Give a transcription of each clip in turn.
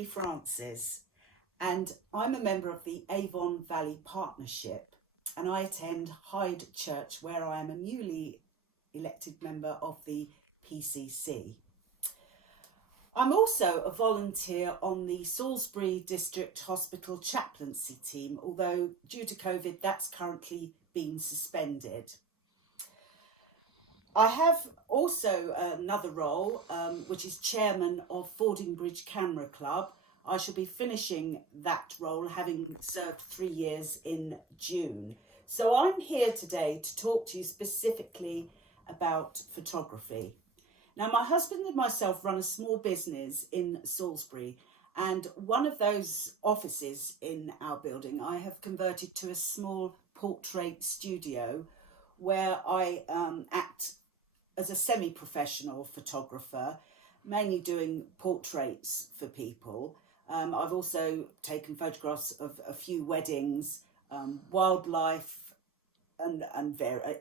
Julie Francis, and I'm a member of the Avon Valley Partnership, and I attend Hyde Church, where I am a newly elected member of the PCC. I'm also a volunteer on the Salisbury District Hospital chaplaincy team, although due to COVID that's currently been suspended. I have also another role, which is chairman of Fordingbridge Camera Club. I shall be finishing that role, having served 3 years in June. So I'm here today to talk to you specifically about photography. Now, my husband and myself run a small business in Salisbury, and one of those offices in our building I have converted to a small portrait studio where I act as a semi-professional photographer, mainly doing portraits for people. I've also taken photographs of a few weddings, wildlife and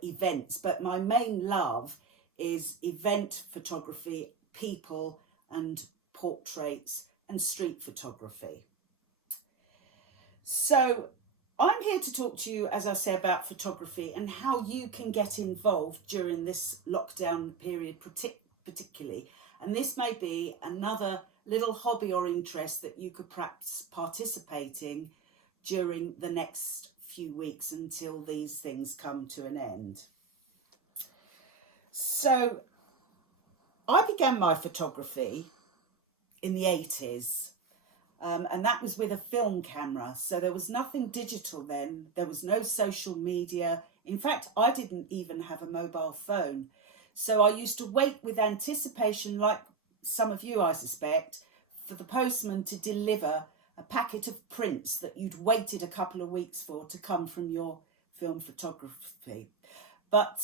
events, but my main love is event photography, people and portraits and street photography. So I'm here to talk to you, as I say, about photography and how you can get involved during this lockdown period particularly. And this may be another little hobby or interest that you could perhaps participate in during the next few weeks until these things come to an end. So I began my photography in the 80s. And that was with a film camera. So there was nothing digital then. There was no social media. In fact, I didn't even have a mobile phone. So I used to wait with anticipation, like some of you, I suspect, for the postman to deliver a packet of prints that you'd waited a couple of weeks for to come from your film photography. But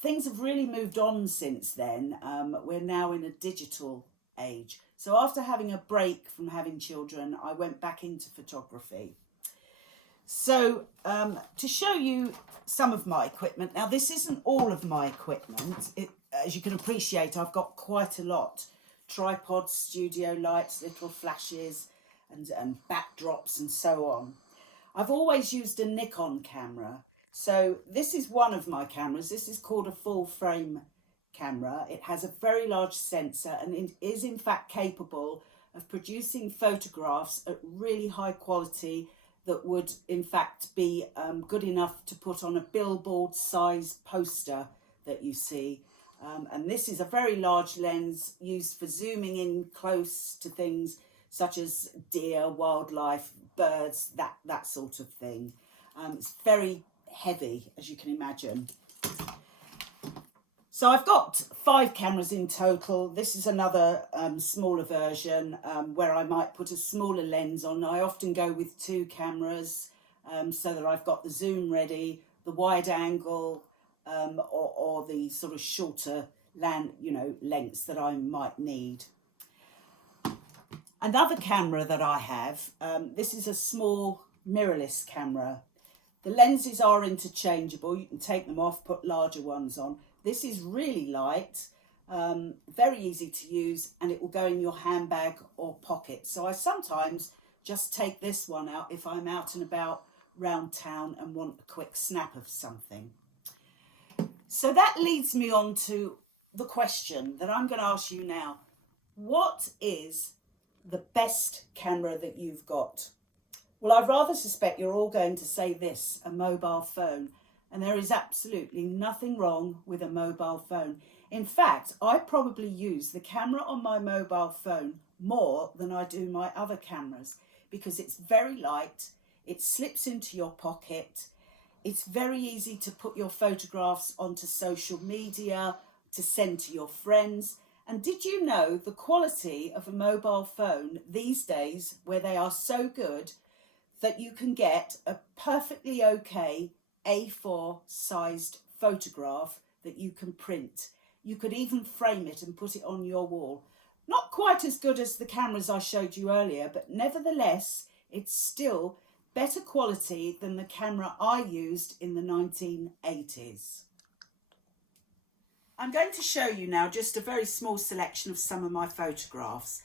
things have really moved on since then. We're now in a digital age. So after having a break from having children, I went back into photography. So to show you some of my equipment, now this isn't all of my equipment. As you can appreciate, I've got quite a lot. Tripods, studio lights, little flashes and backdrops and so on. I've always used a Nikon camera. So this is one of my cameras. This is called a full frame camera. It has a very large sensor and it is in fact capable of producing photographs at really high quality that would in fact be good enough to put on a billboard size poster that you see. And this is a very large lens used for zooming in close to things such as deer, wildlife, birds, that sort of thing. It's very heavy, as you can imagine. So I've got 5 cameras in total. This is another smaller version where I might put a smaller lens on. I often go with 2 cameras so that I've got the zoom ready, the wide angle or the sort of shorter lengths that I might need. Another camera that I have, this is a small mirrorless camera. The lenses are interchangeable. You can take them off, put larger ones on. This is really light, very easy to use, and it will go in your handbag or pocket. So I sometimes just take this one out if I'm out and about round town and want a quick snap of something. So that leads me on to the question that I'm going to ask you now. What is the best camera that you've got? Well, I rather suspect you're all going to say this, a mobile phone. And there is absolutely nothing wrong with a mobile phone. In fact, I probably use the camera on my mobile phone more than I do my other cameras because it's very light, it slips into your pocket, it's very easy to put your photographs onto social media, to send to your friends. And did you know the quality of a mobile phone these days, where they are so good that you can get a perfectly okay A4 sized photograph that you can print. You could even frame it and put it on your wall. Not quite as good as the cameras I showed you earlier, but nevertheless, it's still better quality than the camera I used in the 1980s. I'm going to show you now just a very small selection of some of my photographs.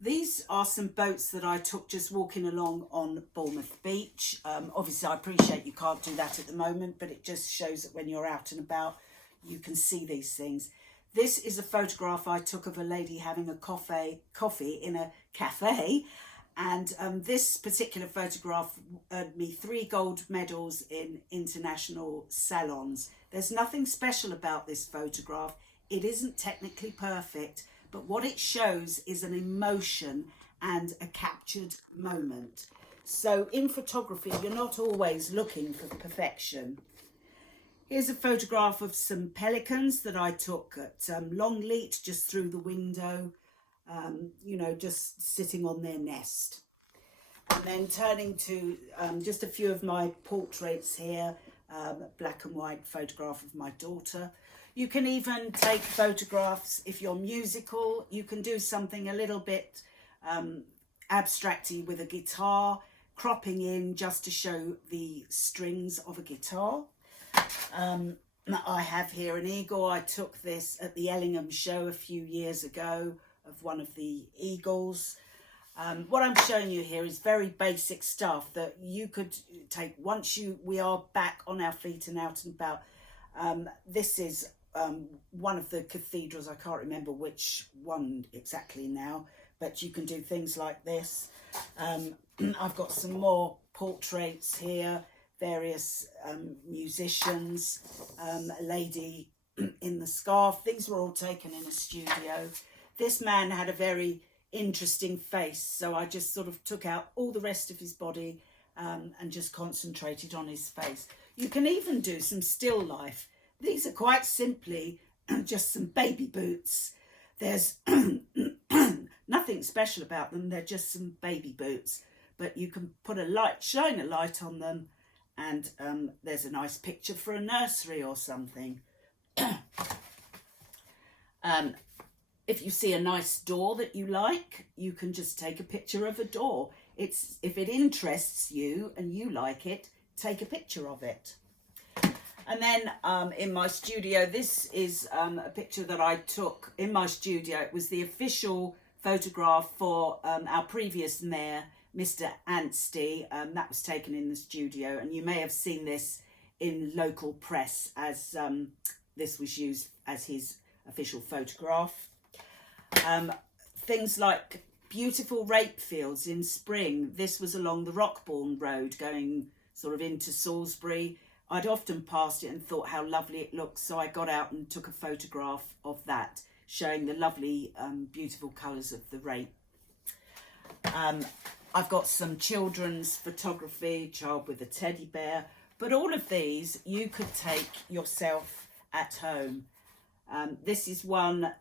These are some boats that I took just walking along on Bournemouth Beach. Obviously, I appreciate you can't do that at the moment, but it just shows that when you're out and about, you can see these things. This is a photograph I took of a lady having a coffee in a cafe. And this particular photograph earned me 3 gold medals in international salons. There's nothing special about this photograph. It isn't technically perfect, but what it shows is an emotion and a captured moment. So in photography, you're not always looking for perfection. Here's a photograph of some pelicans that I took at Longleat, just through the window, you know, just sitting on their nest. And then turning to just a few of my portraits here, black and white photograph of my daughter. You can even take photographs if you're musical. You can do something a little bit abstracty with a guitar, cropping in just to show the strings of a guitar. I have here an eagle. I took this at the Ellingham show a few years ago of one of the eagles. What I'm showing you here is very basic stuff that you could take once we are back on our feet and out and about. This is one of the cathedrals. I can't remember which one exactly now, but you can do things like this. I've got some more portraits here, various musicians, a lady in the scarf. These were all taken in a studio. This man had a very interesting face, so I just sort of took out all the rest of his body and just concentrated on his face. You can even do some still life. These are quite simply just some baby boots. There's nothing special about them. They're just some baby boots, but you can put shine a light on them, and there's a nice picture for a nursery or something. If you see a nice door that you like, you can just take a picture of a door. If it interests you and you like it, take a picture of it. And then in my studio, this is a picture that I took in my studio. It was the official photograph for our previous mayor, Mr. Anstey. That was taken in the studio, and you may have seen this in local press as this was used as his official photograph. Things like beautiful rape fields in spring. This was along the Rockbourne Road going sort of into Salisbury. I'd often passed it and thought how lovely it looked, so I got out and took a photograph of that, showing the lovely, beautiful colours of the rape. I've got some children's photography, child with a teddy bear, but all of these you could take yourself at home. This is one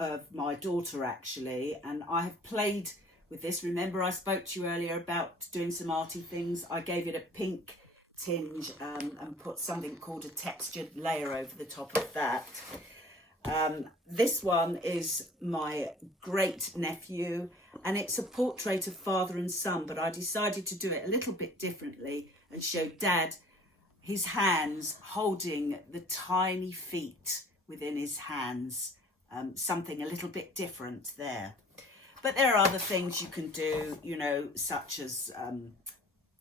of my daughter actually, and I have played with this. Remember I spoke to you earlier about doing some arty things. I gave it a pink tinge and put something called a textured layer over the top of that. This one is my great nephew, and it's a portrait of father and son, but I decided to do it a little bit differently and show Dad, his hands holding the tiny feet within his hands. Something a little bit different there. But there are other things you can do, you know, such as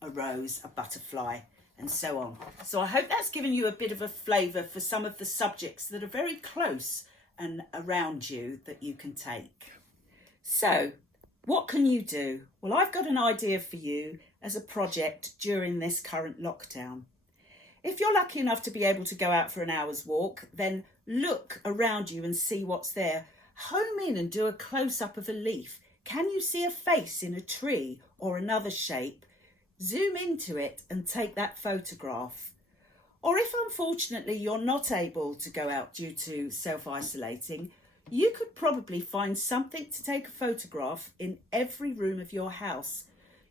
a rose, a butterfly, and so on. So I hope that's given you a bit of a flavour for some of the subjects that are very close and around you that you can take. So what can you do? Well, I've got an idea for you as a project during this current lockdown. If you're lucky enough to be able to go out for an hour's walk, then look around you and see what's there. Home in and do a close-up of a leaf. Can you see a face in a tree or another shape? Zoom into it and take that photograph. Or if unfortunately you're not able to go out due to self-isolating, you could probably find something to take a photograph in every room of your house.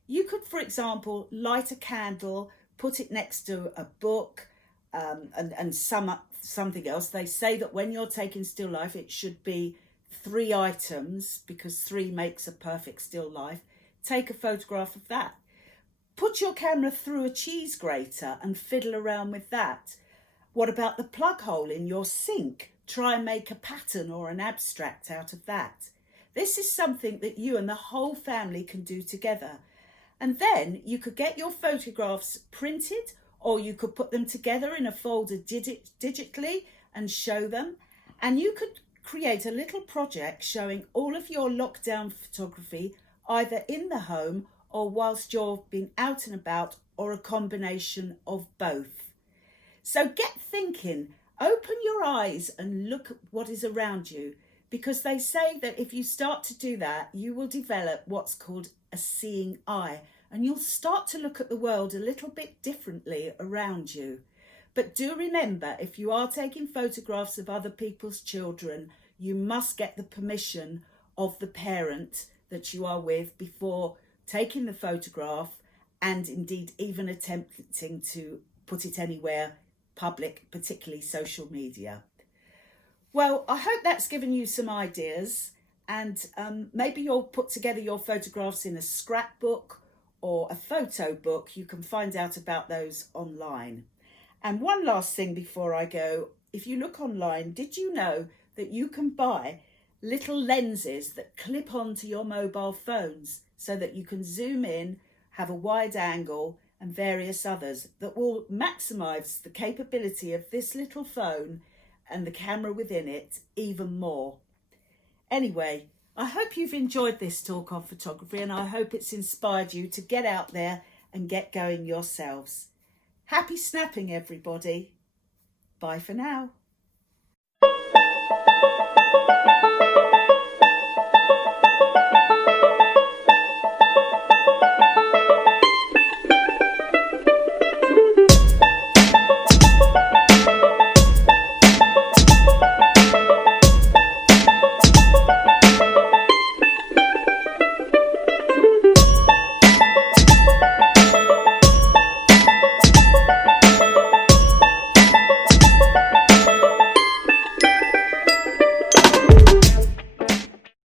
You could, for example, light a candle, put it next to a book and something else. They say that when you're taking still life, it should be 3 items because 3 makes a perfect still life. Take a photograph of that. Put your camera through a cheese grater and fiddle around with that. What about the plug hole in your sink? Try and make a pattern or an abstract out of that. This is something that you and the whole family can do together. And then you could get your photographs printed, or you could put them together in a folder digitally and show them. And you could create a little project showing all of your lockdown photography, either in the home or whilst you're been out and about, or a combination of both. So get thinking, open your eyes and look at what is around you, because they say that if you start to do that, you will develop what's called a seeing eye, and you'll start to look at the world a little bit differently around you. But do remember, if you are taking photographs of other people's children, you must get the permission of the parent that you are with before taking the photograph, and indeed even attempting to put it anywhere public, particularly social media. Well, I hope that's given you some ideas, and maybe you'll put together your photographs in a scrapbook or a photo book. You can find out about those online. And one last thing before I go, if you look online, did you know that you can buy little lenses that clip onto your mobile phones so that you can zoom in, have a wide angle, and various others that will maximise the capability of this little phone and the camera within it even more. Anyway, I hope you've enjoyed this talk on photography, and I hope it's inspired you to get out there and get going yourselves. Happy snapping, everybody. Bye for now.